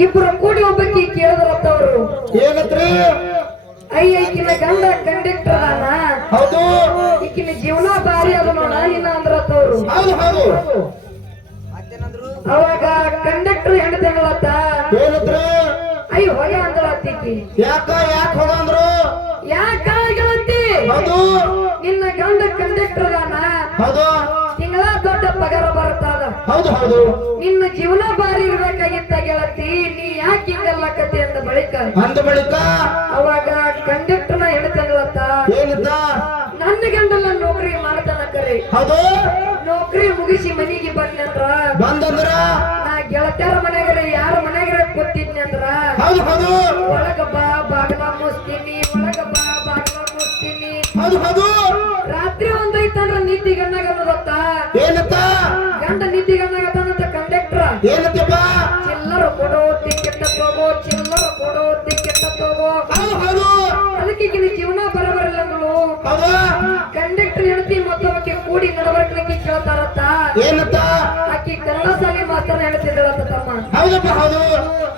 ಇಬ್ರು ಕೂಡಿ ಒಬ್ಬಕ್ಕೆ ಕೇಳಿದ್ರಂತವ್ರು ಏನತ್ರಿ? ಅಯ್ಯ ಈಕಿನ ಗಂಡ ಕಂಡಕ್ಟರ್ ಅದಾನ. ಹೌದು. ಈಕಿನ ಜೀವನ ಬಾರಿ ಅದ ನೋಡ ನಿನ್ನ ಅಂದ್ರತ್ತವ್ರು. ಹೌದು ಹೌದು. ಅವಾಗ ಕಂಡಕ್ಟರ್ ಹೆಂಡತಿಗಳತ್ತ ಏನತ್ರಿ? ಅಯ್ಯ ಹೊಗೆ ಅಂದಳತ್ತೀಕಿ ಯಾಕ ಯಾಕ ಹೋಗಂದ್ರು ಯಾಕ ಗೆಳತಿ ಹೌದು. ನಿನ್ನ ಗಂಡ ಕಂಡಕ್ಟರ್ ಅದಾನ. ಹೌದು. ದೊಡ್ಡ ಪಗಾರ ಬರ್ತದ ಹೌದು ಹೌದು. ನಿನ್ನ ಜೀವನ ಬಾರಿ ಇರ್ಬೇಕಾಗಿತ್ತ ಗೆಳತಿ ನೀ ಯಾಕೆ ಹಿಂಗಲ್ಲಕತಿ ಅಂತ ಬಳಿಕ? ಅಂದ ಬಳಿಕ? ಅವಾಗ ಕಂಡಕ್ಟರ್ನ ಹೇಳ್ತಾನಲ್ಲತ್ತ ಏನತ್ತ? ನನ್ನ ಗಂಡಲ್ಲ ನೌಕರಿ ಮಾಡ್ತಾನ ಕರೆ. ಹೌದು. ನೌಕರಿ ಮುಗಿಸಿ ಮನೆಗೆ ಬಂದ್ರ ಬಂದಂದ್ರ? ನಾ ಗೆಳತ್ಯಾರ ಮನ್ಯಾಗರ ಯಾರ ಮನೆಗರ ಕೂತಿದ್ನಿ ಅಂದ್ರ? ಹೌದು ಹೌದು. ಒಳಗ ಬಾ ಬಾಗಲ ಮುಸ್ತೀನಿ ಒಳಗ ಬಾ ಬಾಗಲ ಮುಸ್ತೀನಿ ಹೌದು ಹೌದು. ನಿದ್ದಿ ಗಣ್ಣಾಗತ್ತಾನಂತ ಕಂಡಕ್ಟರ್. ಏನತ್ತಪ್ಪ ಚಿಲ್ಲರ ಕೊಡೋ ಟಿಕೆಟ್ ತಗೋ ಚಿಲ್ಲರ ಕೊಡೋ ಟಿಕೆಟ್ ತಗೋ ಹೌದು ಅದಕ್ಕೆ ಇಲ್ಲಿ ಜೀವನ ಬರಬರಲ್ಲ ಅಂದ್ರು ಹೌದು. ಕಂಡಕ್ಟರ್ ಹೆಂಡತಿ ಮತ್ತೊಬ್ಬಕ್ಕೆ ಕೂಡಿ ನಡವರ್ಕಲಿಕ್ಕೆ ಕೇಳ್ತಾರತ್ತ ಏನತ್ತ ಆಕಿ ಕನ್ನಡ ಶಾಲೆ ಮಾಸ್ತರ ಹೇಳ್ತಿದ್ದಳತ್ತ ತಮ್ಮ. ಹೌದಪ್ಪ ಹೌದು.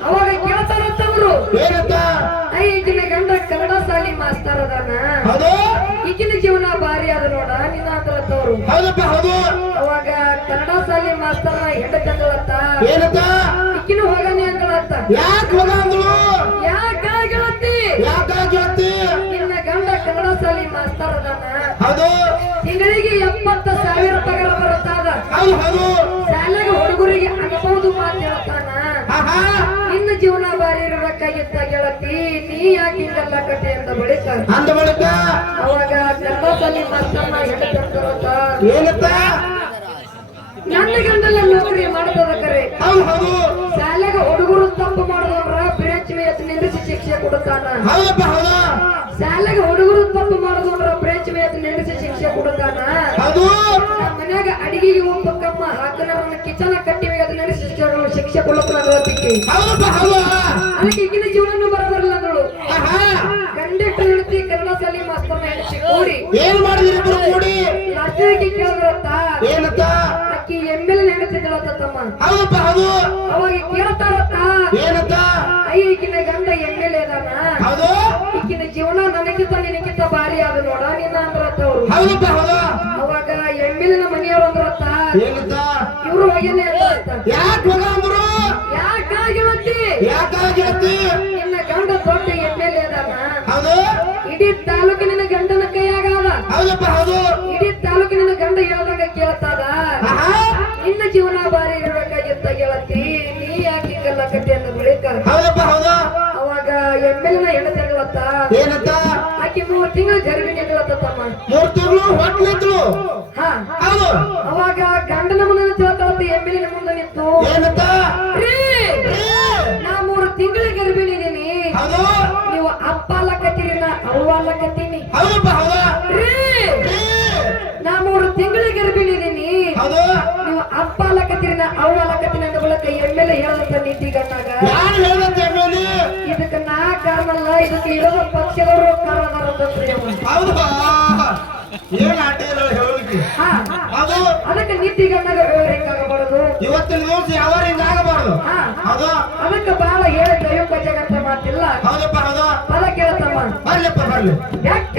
ಅವಾಗ ಕೇಳ್ತಾರಂತ ಅವರು. ಏನತ್ತ ಐ ಈಗಿನ ಗಂಡ ಕನ್ನಡ ಶಾಲಿ ಮಾಸ್ತರ ಅದಾನ. ಹೌದು. ಈಗಿನ ಜೀವನ ಭಾರಿ ಅದ ನೋಡ ನಿನ್ನ ಅಂದ್ರತ್ತವ್ರು ಹೌದಪ್ಪ ಹೌದು. ಅವಾಗ ಕನ್ನಡ ಏನತ್ತ? ಈಗಿನ ಹೋಗನೆ ಅಂಗಳತ್ತ. ಯಾಕ ಹೋಗಂದ್ರು ಯಾಕ ಗೆಳತಿ ಯಾಕ ಗೆಳತಿ ನಿನ್ನ ಗಂಡ ಕನ್ನಡ ಶಾಲಿ ಮಾಸ್ತರ್ ಅದಾನ. ಹೌದು. ತಿಂಗಳಿಗೆ ಎಪ್ಪತ್ತು ಸಾವಿರ ಪಗಾರ ಬರುತ್ತಾದ ಹೌದು ಶಾಲೆಗೆ ಹುಡುಗರಿಗೆ ಅನುಭವದು ಮಾತು ಹೇಳ್ತಾನ. ನಿನ್ನ ಜೀವನ ಬಾರಿ ಇರಬೇಕಾಗಿತ್ತ ಗೆಳತಿ ನೀ ಯಾಕೆ ಹಿಂಗಲ್ಲ ಕತೆ ಅಂತ ಬಳಿಕ? ಅಂದ ಬಳಿಕ? ಅವಾಗ ಕನ್ನಡ ಶಾಲಿ ಮಾಸ್ತರ್ನ ಹೇಳ್ತಾ ಏನತ್ತ ನನ್ನ ಗಂಡಲ್ಲ ನೌಕರಿ ಮಾಡ್ತದ ಕರೆ ಹೌದು. ಹೌದು ಶಾಲೆಗೆ ಹುಡುಗರು ತಪ್ಪು ಮಾಡಿದವ್ರ ಬ್ರೇಚ್ ಮೇತ್ ನಿಲ್ಲಿಸಿ ಶಿಕ್ಷೆ ಕೊಡುತ್ತಾನ? ಹೌದು ಹೌದು. ಶಾಲೆಗೆ ಹುಡುಗರು ತಪ್ಪು ಮಾಡಿದವ್ರ ಬ್ರೇಚ್ ಮೇತ್ ನಿಲ್ಲಿಸಿ ಶಿಕ್ಷೆ ಕೊಡುತ್ತಾನ? ಹೌದು. ಮನ್ಯಾಗ ಅಡಿಗೆಗೆ ಉಪ್ಪಕ್ಕಮ್ಮ ಹಾಕನವನ್ನ ಕಿಚನ ಕಟ್ಟಿವೆ ಅದನ್ನ ನಡೆಸಿ ಶಿಕ್ಷೆ- ಶಿಕ್ಷೆ ಕೊಡುತ್ತಾನ ಹೇಳ್ತಿಕ್ಕಿ ಹೌದು. ಅದಕ್ಕೆ ಈಗಿನ ಜೀವನ ಬರಬರಲ್ಲ ಅಂದಳು ಕಂಡಕ್ಟರ್ ಹೇಳ್ತಿ ಕನ್ನಡ ಶಾಲೆ ಮಾಸ್ತರ್ನ ಹೇಳಿಸಿ ಕೂಡಿ. ಏನ್ ಮಾಡಿದ್ರಿ ಕೂಡಿ? ಲಾಸ್ಟಿಗೆ ಕೇಳಿದ್ರತ್ತ? ಏನತ್ತ? ಎಲ್ ತಮ್ಮ ಹೌದಪ್ಪ ಹೌದು. ಅವಾಗ ಕೇಳ್ತಾರತ್ತ ಏನತ್ತ? ಐ ಈಗಿನ ಗಂಡ ಎಂ ಎಲ್ ಎದಾನ ಹೌದು. ಈಗಿನ ಜೀವನ ನನಗಿಂತ ನಿನಗಿಂತ ಭಾರಿ ಆದ ನೋಡ ನಿನ್ನ ಅಂದ್ರತ್ತ ಅವ್ರು. ಹೌದಪ್ಪ ಹೌದು. ಅವಾಗ ಎಂ ಎಲ್ನ ಮನೆಯವ್ರು ಅಂದ್ರತ್ತ. ಏನತ್ತ? ಇವ್ರು ಹೋಗೇನೆ ಯಾಕ ನಿನ್ನ ಗಂಡ ದೊಡ್ಡ ಎಂ ಎಲ್ ಎದಾನ ಹೌದು. ಇಡೀ ತಾಲೂಕಿನ ಗಂಡನ ಕೈಯಾಗ ಹೌದಪ್ಪ ಹೌದು. ಇಡೀ ತಾಲೂಕಿನ ಗಂಡ ಹೇಳ್ದಾಗ ಕೇಳ್ತಾದ ನಿನ್ನ ಜೀವನ ಬಾರಿ ಇರ್ಬೇಕಾಗಿತ್ತ ಗೆಳತಿ ನೀ ಯಾಕೆ ಹಿಂಗಲ್ಲ ಕಟ್ಟಿ ಬಳಿಕ? ಹೌದು. ಅವಾಗ ಎಂ ಎಲ್ನ ಹೆಣ್ಣತಿಗಳತ್ತ ಏನತ್ತ ಆಕೆ ಮೂರು ತಿಂಗಳು ಗರ್ಭಿಣಿಗಳತ್ತ ತಮ್ಮ. ಮೂರ್ ತಿಂಗಳು ಹೊಟ್ಲಿದ್ರು ಅವಾಗ ಗಂಡನ ಮುಂದೆ ತಿಳ್ಕೊಳತ್ತ ಎಂ ಎಲ್ ಮುಂದೆ ನಿಂತು ಏನಂತ? "ರೀ, ನಾ ಮೂರು ತಿಂಗಳ ಗರ್ಭಿಣಿ ಇದೀನಿ ನೀವು ಅಪ್ಪ ಅಲ್ಲಕತ್ತೀರಿ ನಾ ಅವ್ವ ಅಲ್ಲಕತ್ತೀನಿ ಹೌದಪ್ಪ ಹೌದು ರೀ, ನಾ ಮೂರು ತಿಂಗಳ ಗರ್ಭಿಣಿ ಇದೀನಿ ಹೌದು. ನೀವು ಅಪ್ಪ ಅಲ್ಲಕತ್ತೀರಿ ನಾ ಅವ್ವ ಅಲ್ಲಕತ್ತೀನಿ ಅಂದ ಬಳಿಕ ಎಂ ನೀತಿ ಹೇಳದಂತ ನಿಂತಿ ಯಾರು ಹೇಳ್ದಂತ ಎಮ್ಮೆಲಿ? ಇದಕ್ಕೆ ನಾ ಕಾರಣ ಅಲ್ಲ ಇದಕ್ಕೆ ಇರೋದು ಪಕ್ಷದವರು ಕಾರಣ ಹೌದು. ಏನ್ ಆಟ ಇಲ್ಲ ಹೇಳಲಿಕ್ಕೆ ಹಾ ಅದು ಅದಕ್ಕೆ ನೀತಿ ಗಂಡಾಗ ಹೇಳಬೇಕಾಗಬಾರದು ಇವತ್ತಿನ ದಿವಸ ಯಾವ ಹಿಂಗ ಆಗಬಾರ್ದು ಹೌದು ಅದಕ್ಕೆ ಬಹಳ ಹೇಳಿ ದೈವ ಜಗತ್ತ ಮಾತಿಲ್ಲ. ಹೌದಪ್ಪ ಹೌದು ಕೇಳ ಕೇಳತಮ್ಮ ಬರ್ಲಪ್ಪ ಬರ್ಲಿ. ಯಾಕ?